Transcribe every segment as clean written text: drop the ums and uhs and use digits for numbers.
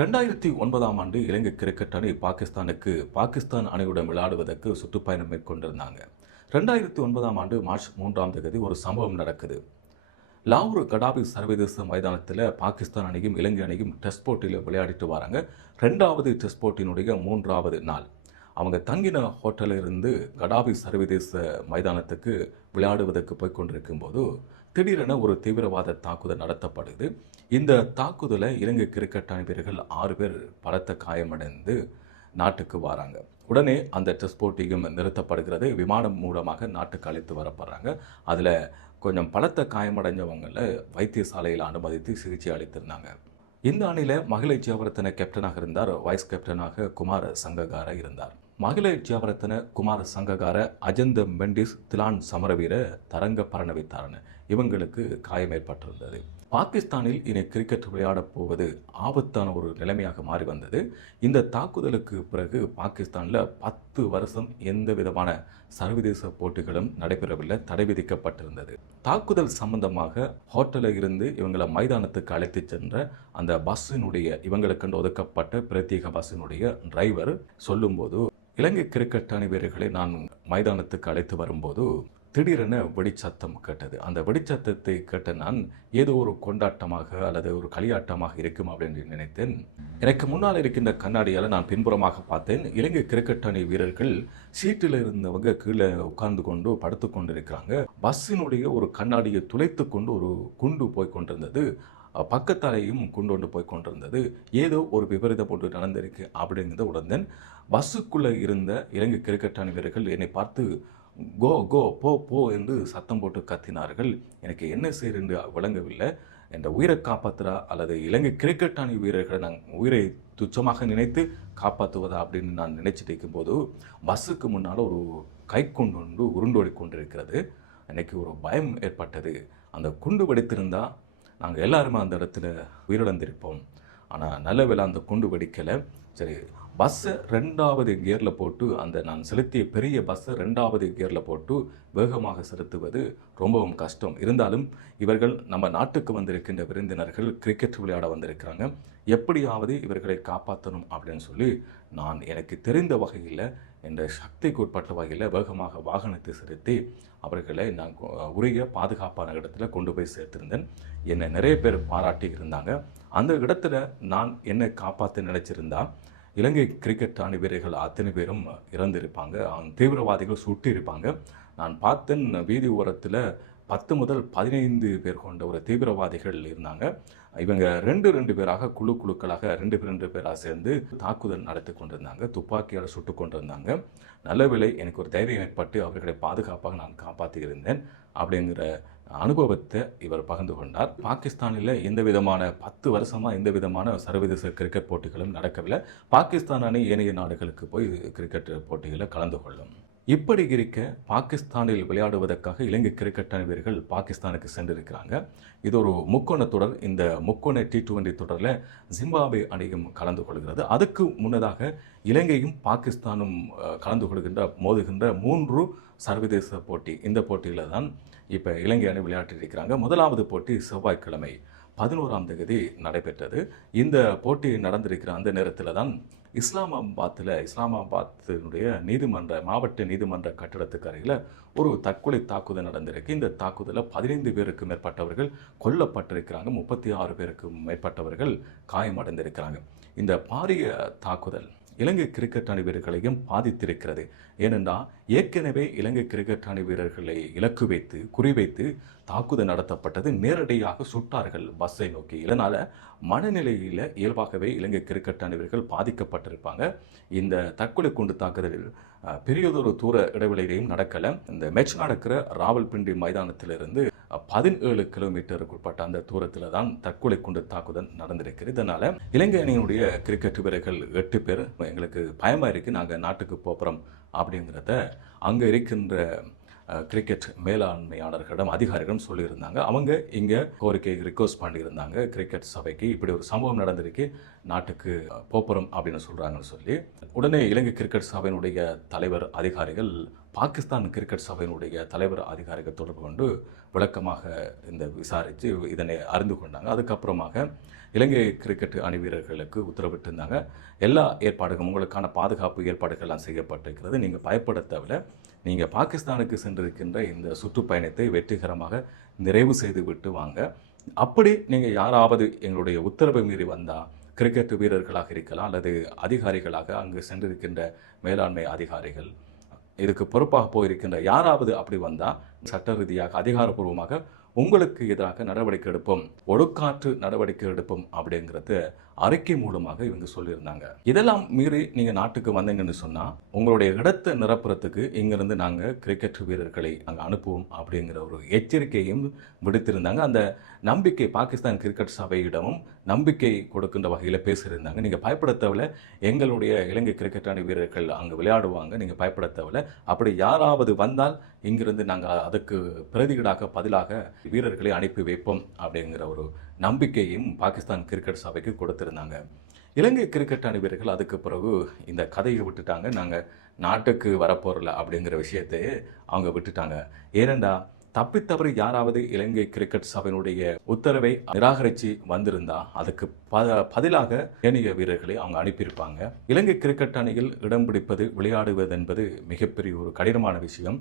2009ஆம் ஆண்டு இலங்கை கிரிக்கெட் அணி பாகிஸ்தான் அணியுடன் விளையாடுவதற்கு சுற்றுப்பயணம் மேற்கொண்டிருந்தாங்க. 2009ஆம் ஆண்டு மார்ச் 3ஆம் தேதி ஒரு சம்பவம் நடக்குது. லாகூர் கடாபி சர்வதேச மைதானத்தில் பாகிஸ்தான் அணியும் இலங்கை அணியும் டெஸ்ட் போட்டியில் விளையாடிட்டு வராங்க. 2வது டெஸ்ட் போட்டியினுடைய 3வது நாள். அவங்க தங்கின ஹோட்டலில் இருந்து கடாபி சர்வதேச மைதானத்துக்கு விளையாடுவதற்கு போய் கொண்டிருக்கும் போது திடீரென ஒரு தீவிரவாத தாக்குதல் நடத்தப்படுது. இந்த தாக்குதலை இலங்கை கிரிக்கெட் அணி வீரர்கள் 6 பேர் பலத்த காயமடைந்து நாட்டுக்கு வராங்க. உடனே அந்த டெஸ்ட் போட்டியும் நிறுத்தப்படுகிறது. விமானம் மூலமாக நாட்டுக்கு அழைத்து வரப்படுறாங்க. அதில் கொஞ்சம் பலத்த காயமடைஞ்சவங்களை வைத்தியசாலையில் அனுமதித்து சிகிச்சை அளித்திருந்தாங்க. இந்த அணியில் மகிழ ஜெயவர்தன கேப்டனாக இருந்தார். வைஸ் கேப்டனாக குமார சங்ககார இருந்தார். மகிழ ஜெயவர்தன, குமார சங்ககார, அஜந்த மெண்டிஸ், திலான் சமரவீர, தரங்க பரணவித்தாரன் இவங்களுக்கு காயம் ஏற்பட்டிருந்தது. பாகிஸ்தானில் இனி கிரிக்கெட் விளையாடப் போவது ஆபத்தான ஒரு நிலைமையாக மாறி வந்தது. இந்த தாக்குதலுக்கு பிறகு பாகிஸ்தானில் 10 வருஷம் எந்த விதமான சர்வதேச போட்டிகளும் நடைபெறவில்லை, தடை விதிக்கப்பட்டிருந்தது. தாக்குதல் சம்பந்தமாக ஹோட்டலில் இருந்து இவங்களை மைதானத்துக்கு அழைத்து சென்ற அந்த பஸ்ஸினுடைய இவங்களுக்கென்று ஒதுக்கப்பட்ட பிரத்யேக பஸ்ஸினுடைய டிரைவர் சொல்லும்போது, இலங்கை கிரிக்கெட் அணி வீரர்களை நான் மைதானத்துக்கு அழைத்து வரும்போது திடீரென வெடிச்சத்தம் கேட்டது. அந்த வெடிச்சத்தத்தை கேட்ட நான் ஏதோ ஒரு கொண்டாட்டமாக அல்லது ஒரு களியாட்டமாக இருக்கும் அப்படின்னு நினைத்தேன். எனக்கு முன்னால் இருக்கின்ற கண்ணாடியால் நான் பின்புறமாக பார்த்தேன். இலங்கை கிரிக்கெட் அணி வீரர்கள் சீட்டில் இருந்தவங்க கீழே உட்கார்ந்து கொண்டு படுத்து கொண்டு இருக்கிறாங்க. பஸ்ஸினுடைய ஒரு கண்ணாடியை துளைத்து கொண்டு ஒரு குண்டு போய் கொண்டிருந்தது. பக்கத்தாலையும் கொண்டு போய் கொண்டிருந்தது. ஏதோ ஒரு விபரீதம் போட்டு நடந்திருக்கு அப்படிங்கிறத உணர்ந்தேன். பஸ்ஸுக்குள்ளே இருந்த இலங்கை கிரிக்கெட் அணி வீரர்கள் என்னை பார்த்து கோ கோ போ போ என்று சத்தம் போட்டு கத்தினார்கள். எனக்கு என்ன செய்ய என்று விளங்கவில்லை. என்ற உயிரை காப்பாற்றுறா அல்லது இலங்கை கிரிக்கெட் அணி வீரர்களை நான் உயிரை துச்சமாக நினைத்து காப்பாற்றுவதா அப்படின்னு நான் நினைச்சிட்டு இருக்கும்போது பஸ்ஸுக்கு முன்னால் ஒரு கை கொண்டு உருண்டோடி கொண்டிருக்கிறது. எனக்கு ஒரு பயம் ஏற்பட்டது. அந்த குண்டு வெடித்திருந்தா நாங்கள் எல்லாருமே அந்த இடத்துல உயிரிழந்திருப்போம். ஆனால் நல்ல வேளை அந்த குண்டு வெடிக்கலை. சரி, பஸ்ஸை 2வது கியரில் போட்டு அந்த நான் செலுத்திய பெரிய பஸ்ஸை 2வது கியரில் போட்டு வேகமாக செலுத்துவது ரொம்பவும் கஷ்டம். இருந்தாலும் இவர்கள் நம்ம நாட்டுக்கு வந்திருக்கின்ற விருந்தினர்கள், கிரிக்கெட் விளையாட வந்திருக்கிறாங்க, எப்படியாவது இவர்களை காப்பாற்றணும் அப்படின்னு சொல்லி நான் எனக்கு தெரிந்த வகையில் என்ற சக்திக்கு உட்பட்ட வகையில் வேகமாக வாகனத்தை செலுத்தி அவர்களை நான் உரிய பாதுகாப்பான இடத்துல கொண்டு போய் சேர்த்திருந்தேன். என்னை நிறைய பேர் பாராட்டி இருந்தாங்க. அந்த இடத்துல நான் என்னை காப்பாற்ற நினைச்சிருந்தா இலங்கை கிரிக்கெட் அணி வீரர்கள் அத்தனை பேரும் இறந்திருப்பாங்க. தீவிரவாதிகள் சுட்டி இருப்பாங்க. நான் பார்த்தேன், வீதி ஓரத்தில் 10 முதல் 15 பேர் கொண்ட ஒரு தீவிரவாதிகள் இருந்தாங்க. இவங்க 2 பேராக குழுக்களாக 2 பேராக சேர்ந்து தாக்குதல் நடத்தி கொண்டிருந்தாங்க. துப்பாக்கியால் சுட்டு கொண்டிருந்தாங்க. நல்ல வேளை எனக்கு ஒரு தைரியம் ஏற்பட்டு அவர்களை பாதுகாப்பாக நான் காப்பாற்றி இருந்தேன் அப்படிங்கிற அனுபவத்தை இவர் பகிர்ந்து கொண்டார். பாகிஸ்தானில் எந்த விதமான 10 வருஷமாக எந்த விதமான சர்வதேச கிரிக்கெட் போட்டிகளும் நடக்கவில்லை. பாகிஸ்தான் அணி ஏனைய நாடுகளுக்கு போய் கிரிக்கெட் போட்டிகளில் கலந்து கொள்ளும். இப்படி இருக்க பாகிஸ்தானில் விளையாடுவதற்காக இலங்கை கிரிக்கெட் அணி வீரர்கள் பாகிஸ்தானுக்கு சென்றிருக்கிறாங்க. இது ஒரு முக்கோண தொடர். இந்த முக்கோண T20 தொடரில் ஜிம்பாப்வே அணியும் கலந்து கொள்கிறது. அதுக்கு முன்னதாக இலங்கையும் பாகிஸ்தானும் கலந்து கொள்கின்ற மோதுகின்ற 3 சர்வதேச போட்டி. இந்த போட்டியில் தான் இப்போ இலங்கை அணி விளையாட்டிருக்கிறாங்க. முதலாவது போட்டி செவ்வாய்க்கிழமை 11ஆம் தேதி நடைபெற்றது. இந்த போட்டி நடந்திருக்கிற அந்த நேரத்தில் தான் இஸ்லாமாபாத்தினுடைய மாவட்ட நீதிமன்ற கட்டிடத்துக்கு அருகில் ஒரு தற்கொலை தாக்குதல் நடந்திருக்கு. இந்த தாக்குதலில் 15 பேருக்கு மேற்பட்டவர்கள் கொல்லப்பட்டிருக்கிறாங்க. 36 பேருக்கு மேற்பட்டவர்கள் காயமடைந்திருக்கிறாங்க. இந்த பாரிய தாக்குதல் இலங்கை கிரிக்கெட் அணி வீரர்களையும் பாதித்திருக்கிறது. ஏனென்றால் ஏற்கனவே இலங்கை கிரிக்கெட் அணி வீரர்களை இலக்கு வைத்து குறிவைத்து தாக்குதல் நடத்தப்பட்டது. நேரடியாக சுட்டார்கள் பஸ்ஸை நோக்கி. இதனால் மனநிலையில் இயல்பாகவே இலங்கை கிரிக்கெட் அணி வீரர்கள் பாதிக்கப்பட்டிருப்பாங்க. இந்த தற்கொலை குண்டு தாக்குதலில் பெரியதொரு தூர இடைவெளியிலையும் நடக்கலை. இந்த மேட்ச் நடக்கிற ராவல்பிண்டி மைதானத்திலிருந்து 17 கிலோமீட்டருக்கு உட்பட்ட அந்த தூரத்தில் தான் தற்கொலை குண்டு தாக்குதல் நடந்திருக்கிறது. இதனால் இலங்கை அணியினுடைய கிரிக்கெட் வீரர்கள் 8 பேர் எங்களுக்கு பயமாக இருக்குது, நாங்கள் நாட்டுக்கு போகிறோம் அப்படிங்கிறத அங்கே இருக்கின்ற கிரிக்கெட் மேலாண்மையாளர்களிடம் அதிகாரிகளும் சொல்லியிருந்தாங்க. அவங்க இங்கே கோரிக்கை ரிக்வஸ்ட் பண்ணியிருந்தாங்க கிரிக்கெட் சபைக்கு, இப்படி ஒரு சம்பவம் நடந்திருக்கு, நாட்டுக்கு போப்புறம் அப்படின்னு சொல்கிறாங்கன்னு சொல்லி. உடனே இலங்கை கிரிக்கெட் சபையினுடைய தலைவர் அதிகாரிகள் பாகிஸ்தான் கிரிக்கெட் சபையினுடைய தலைவர் அதிகாரிகள் தொடர்பு கொண்டு விளக்கமாக இந்த விசாரித்து இதனை அறிந்து கொண்டாங்க. அதுக்கப்புறமாக இலங்கை கிரிக்கெட் அணி வீரர்களுக்கு உத்தரவிட்டிருந்தாங்க. எல்லா ஏற்பாடுகளும் உங்களுக்கான பாதுகாப்பு ஏற்பாடுகள்லாம் செய்யப்பட்டிருக்கிறது. நீங்கள் பயப்பட தேவையில்லை. நீங்கள் பாகிஸ்தானுக்கு சென்றிருக்கின்ற இந்த சுற்றுப்பயணத்தை வெற்றிகரமாக நிறைவு செய்து விட்டு வாங்க. அப்படி நீங்கள் யாராவது எங்களுடைய உத்தரவை மீறி வந்தால் கிரிக்கெட் வீரர்களாக இருக்கலாம் அல்லது அதிகாரிகளாக அங்கு சென்றிருக்கின்ற மேலாண்மை அதிகாரிகள் இதுக்கு பொறுப்பாக போயிருக்கின்ற யாராவது அப்படி வந்தால் சட்ட ரீதியாக அதிகாரப்பூர்வமாக உங்களுக்கு எதிராக நடவடிக்கை எடுப்போம், ஒடுக்காற்று நடவடிக்கை எடுப்போம் அப்படிங்கிறது அறிக்கை மூலமாக இவங்க சொல்லியிருந்தாங்க. இதெல்லாம் மீறி நீங்கள் நாட்டுக்கு வந்தீங்கன்னு சொன்னால் உங்களுடைய இடத்தை நிரப்புறத்துக்கு இங்கிருந்து நாங்கள் கிரிக்கெட் வீரர்களை அங்கே அனுப்புவோம் அப்படிங்கிற ஒரு எச்சரிக்கையும் விடுத்திருந்தாங்க. அந்த நம்பிக்கை பாகிஸ்தான் கிரிக்கெட் சபையிடமும் நம்பிக்கை கொடுக்கின்ற வகையில் பேசியிருந்தாங்க. நீங்கள் பயப்பட தேவையில்லை, எங்களுடைய இலங்கை கிரிக்கெட் அணி வீரர்கள் அங்கே விளையாடுவாங்க, நீங்கள் பயப்பட தேவையில்லை. அப்படி யாராவது வந்தால் இங்கிருந்து நாங்கள் அதுக்கு பிரதிகளாக பதிலாக வீரர்களை அனுப்பி வைப்போம் அப்படிங்கிற ஒரு நம்பிக்கையும் பாகிஸ்தான் கிரிக்கெட் சபைக்கு கொடுத்திருந்தாங்க. இலங்கை கிரிக்கெட் அணி வீரர்கள் அதுக்கு பிறகு இந்த கதையை விட்டுட்டாங்க. நாங்கள் நாட்டுக்கு வரப்போறல அப்படிங்கிற விஷயத்தையே அவங்க விட்டுட்டாங்க. ஏனெண்டா தப்பித்தவறி யாராவது இலங்கை கிரிக்கெட் சபையினுடைய உத்தரவை நிராகரித்து வந்திருந்தா அதுக்கு பதிலாக ஏனைய வீரர்களை அவங்க அனுப்பியிருப்பாங்க. இலங்கை கிரிக்கெட் அணியில் இடம் பிடிப்பது விளையாடுவது என்பது மிகப்பெரிய ஒரு கடினமான விஷயம்.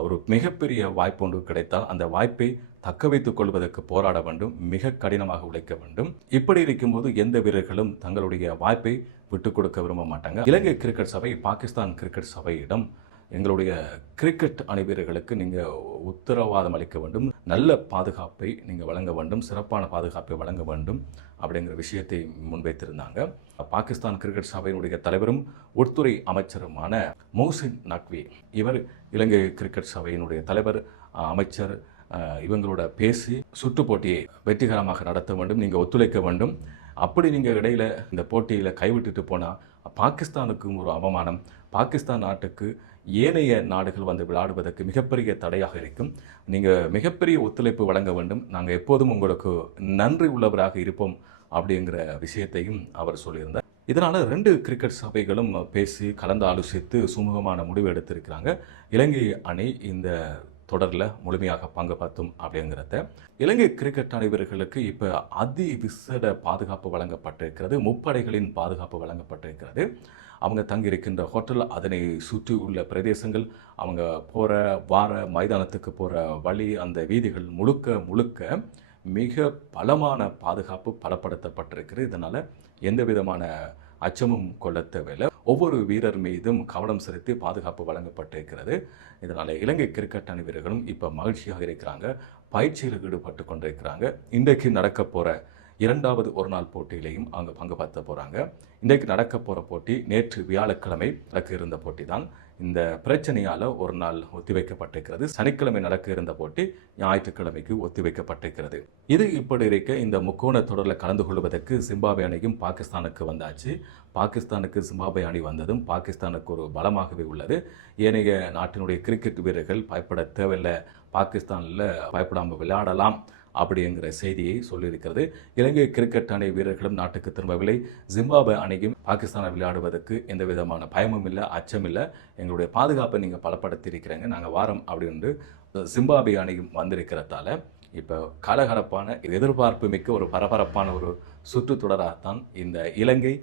ஒரு மிகப்பெரிய வாய்ப்பு ஒன்று கிடைத்தால் அந்த வாய்ப்பை தக்க வைத்துக் கொள்வதற்கு போராட வேண்டும், மிக கடினமாக உழைக்க வேண்டும். இப்படி இருக்கும்போது எந்த வீரர்களும் தங்களுடைய வாய்ப்பை விட்டுக் கொடுக்க விரும்ப மாட்டாங்க. இலங்கை கிரிக்கெட் சபை பாகிஸ்தான் கிரிக்கெட் சபையிடம் எங்களுடைய கிரிக்கெட் அணி வீரர்களுக்கு நீங்கள் உத்தரவாதம் அளிக்க வேண்டும், நல்ல பாதுகாப்பை நீங்கள் வழங்க வேண்டும், சிறப்பான பாதுகாப்பை வழங்க வேண்டும் அப்படிங்கிற விஷயத்தை முன்வைத்திருந்தாங்க. பாகிஸ்தான் கிரிக்கெட் சபையினுடைய தலைவரும் உள்துறை அமைச்சருமான மோசின் நக்வி இவர் இலங்கை கிரிக்கெட் சபையினுடைய தலைவர் அமைச்சர் இவங்களோட பேசி சுற்று போட்டியை வெற்றிகரமாக நடத்த வேண்டும், நீங்கள் ஒத்துழைக்க வேண்டும். அப்படி நீங்கள் இடையில இந்த போட்டியில் கைவிட்டுட்டு போனால் பாகிஸ்தானுக்கும் ஒரு அவமானம், பாகிஸ்தான் நாட்டுக்கு ஏனைய நாடுகள் வந்து விளையாடுவதற்கு மிகப்பெரிய தடையாக இருக்கும். நீங்கள் மிகப்பெரிய ஒத்துழைப்பு வழங்க வேண்டும், நாங்கள் எப்போதும் உங்களுக்கு நன்றி உள்ளவராக இருப்போம் அப்படிங்கிற விஷயத்தையும் அவர் சொல்லியிருந்தார். இதனால் 2 கிரிக்கெட் சபைகளும் பேசி கலந்து ஆலோசித்து சுமூகமான முடிவு எடுத்திருக்கிறாங்க. இலங்கை அணி இந்த தொடரில் முழுமையாக பங்கு பற்றும் அப்படிங்கிறத. இலங்கை கிரிக்கெட் அணி வீரர்களுக்கு இப்போ அதிவிசேட பாதுகாப்பு வழங்கப்பட்டிருக்கிறது, முப்படைகளின் பாதுகாப்பு வழங்கப்பட்டிருக்கிறது. அவங்க தங்கியிருக்கின்ற ஹோட்டல், அதனை சுற்றி உள்ள பிரதேசங்கள், அவங்க போகிற வார மைதானத்துக்கு போகிற வழி, அந்த வீதிகள் முழுக்க மிக பலமான பாதுகாப்பு பலப்படுத்தப்பட்டிருக்கிறது. இதனால் எந்த விதமான அச்சமும் கொள்ள தேவையில்லை. ஒவ்வொரு வீரர் மீதும் கவனம் செலுத்தி பாதுகாப்பு வழங்கப்பட்டிருக்கிறது. இதனால் இலங்கை கிரிக்கெட் அணி வீரர்களும் இப்போ மகிழ்ச்சியாக இருக்கிறாங்க, பயிற்சியில் ஈடுபட்டு கொண்டிருக்கிறாங்க. இன்றைக்கு நடக்க போகிற 2வது ஒரு நாள் போட்டியிலையும் அவங்க பங்கு பற்ற போகிறாங்க. இன்றைக்கு நடக்க போகிற போட்டி நேற்று வியாழக்கிழமை நடக்க இருந்த போட்டி தான். இந்த பிரச்சனையால் ஒரு நாள் ஒத்திவைக்கப்பட்டிருக்கிறது. சனிக்கிழமை நடக்க இருந்த போட்டி ஞாயிற்றுக்கிழமைக்கு ஒத்திவைக்கப்பட்டிருக்கிறது. இது இப்படி இருக்க இந்த முக்கோண தொடரில் கலந்து கொள்வதற்கு ஜிம்பாப்வே அணியும் பாகிஸ்தானுக்கு வந்தாச்சு. பாகிஸ்தானுக்கு ஜிம்பாப்வே அணி வந்ததும் பாகிஸ்தானுக்கு ஒரு பலமாகவே உள்ளது. ஏனைய நாட்டினுடைய கிரிக்கெட் வீரர்கள் பயப்பட தேவையில்லை, பாகிஸ்தானில் பயப்படாமல் விளையாடலாம் அப்படிங்கிற செய்தியை சொல்லியிருக்கிறது. இலங்கை கிரிக்கெட் அணி வீரர்களும் நாட்டுக்கு திரும்பவில்லை. ஜிம்பாப்வே அணியும் பாகிஸ்தானை விளையாடுவதற்கு எந்த விதமான பயமும் இல்லை, அச்சம் இல்லை. எங்களுடைய பாதுகாப்பை நீங்கள் பலப்படுத்தி இருக்கிறீங்க, நாங்கள் வாரம் அப்படின்னு ஜிம்பாப்வே அணியும் வந்திருக்கிறதால இப்போ கலகலப்பான எதிர்பார்ப்பு மிக்க ஒரு பரபரப்பான ஒரு சுற்றுத்தொடராகத்தான் இந்த இலங்கை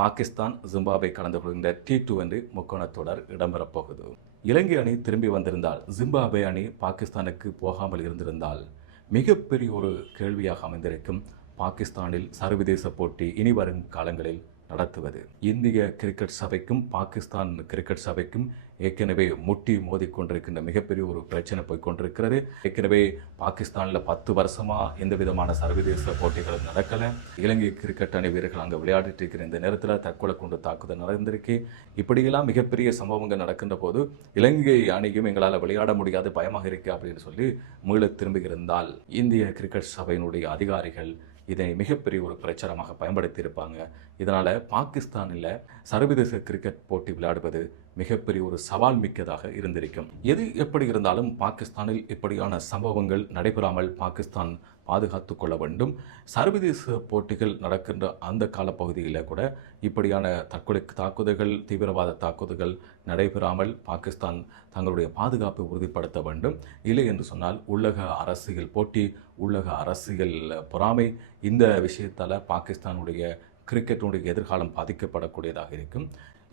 பாகிஸ்தான் ஜிம்பாப்வே கலந்து கொள்கின்ற T20 முக்கோண தொடர் இடம்பெறப் போகுது. இலங்கை அணி திரும்பி வந்திருந்தால், ஜிம்பாப்வே அணி பாகிஸ்தானுக்கு போகாமல் இருந்திருந்தால் மிகப்பெரிய ஒரு கேள்வியாக அமைந்திருக்கும். பாகிஸ்தானில் சர்வதேச போட்டி இனி வரும் காலங்களில் நடத்துவது. இந்திய கிரிக்கெட் சபைக்கும் பாகிஸ்தான் கிரிக்கெட் சபைக்கும் ஏற்கனவே முட்டி மோதிக்கொண்டிருக்கின்ற மிகப்பெரிய ஒரு பிரச்சனை போய்கொண்டிருக்கிறது. ஏற்கனவே பாகிஸ்தானில் 10 வருஷமாக எந்த விதமான சர்வதேச போட்டிகளும் நடக்கலை. இலங்கை கிரிக்கெட் அணி வீரர்கள் அங்கே விளையாடிட்டு இருக்கிற இந்த நேரத்தில் தற்கொலை கொண்டு தாக்குதல் நடந்திருக்கு. இப்படியெல்லாம் மிகப்பெரிய சம்பவங்கள் நடக்கின்ற போது இலங்கை அணியும் எங்களால் விளையாட முடியாது, பயமாக இருக்கு அப்படின்னு சொல்லி மீள திரும்புகிருந்தால் இந்திய கிரிக்கெட் சபையினுடைய அதிகாரிகள் இதை மிகப்பெரிய ஒரு பிரச்சாரமாக பயன்படுத்தி இருப்பாங்க. இதனால் பாகிஸ்தானில் சர்வதேச கிரிக்கெட் போட்டி விளையாடுவது மிகப்பெரிய ஒரு சவால் மிக்கதாக இருந்திருக்கும். எது எப்படி இருந்தாலும் பாகிஸ்தானில் இப்படியான சம்பவங்கள் நடைபெறாமல் பாகிஸ்தான் பாதுகாத்து கொள்ள வேண்டும். சர்வதேச போட்டிகள் நடக்கின்ற அந்த காலப்பகுதியில் கூட இப்படியான தற்கொலை தாக்குதல்கள், தீவிரவாத தாக்குதல்கள் நடைபெறாமல் பாகிஸ்தான் தங்களுடைய பாதுகாப்பை உறுதிப்படுத்த வேண்டும். இல்லை என்று சொன்னால் உலக அரசியல் போட்டி, உலக அரசியல் பொறாமை, இந்த விஷயத்தால் பாகிஸ்தானுடைய கிரிக்கெட்டுடைய எதிர்காலம் பாதிக்கப்படக்கூடியதாக இருக்கும்.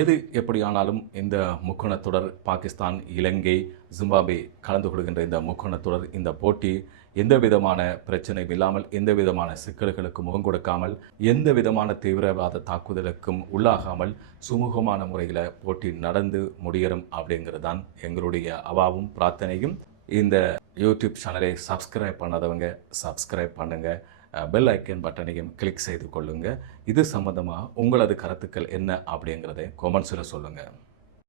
எது எப்படியானாலும் இந்த முக்கோணத்தொடர், பாகிஸ்தான், இலங்கை, ஜிம்பாப்வே கலந்து கொள்கின்ற இந்த முக்கோணத்தொடர், இந்த போட்டி எந்த விதமான பிரச்சனையும் இல்லாமல், எந்த விதமான சிக்கல்களுக்கு முகம் கொடுக்காமல், எந்த விதமான தீவிரவாத தாக்குதலுக்கும் உள்ளாகாமல் சுமூகமான முறையில் போட்டி நடந்து முடியணும் அப்படிங்கிறது தான் எங்களுடைய அவாவும் பிரார்த்தனையும். இந்த யூடியூப் சேனலை சப்ஸ்கிரைப் பண்ணாதவங்க சப்ஸ்கிரைப் பண்ணுங்கள். பெல் ஐக்கன் பட்டனையும் கிளிக் செய்து கொள்ளுங்கள். இது சம்பந்தமாக உங்களது கருத்துக்கள் என்ன அப்படிங்கிறத கமெண்ட்ஸில் சொல்லுங்கள்.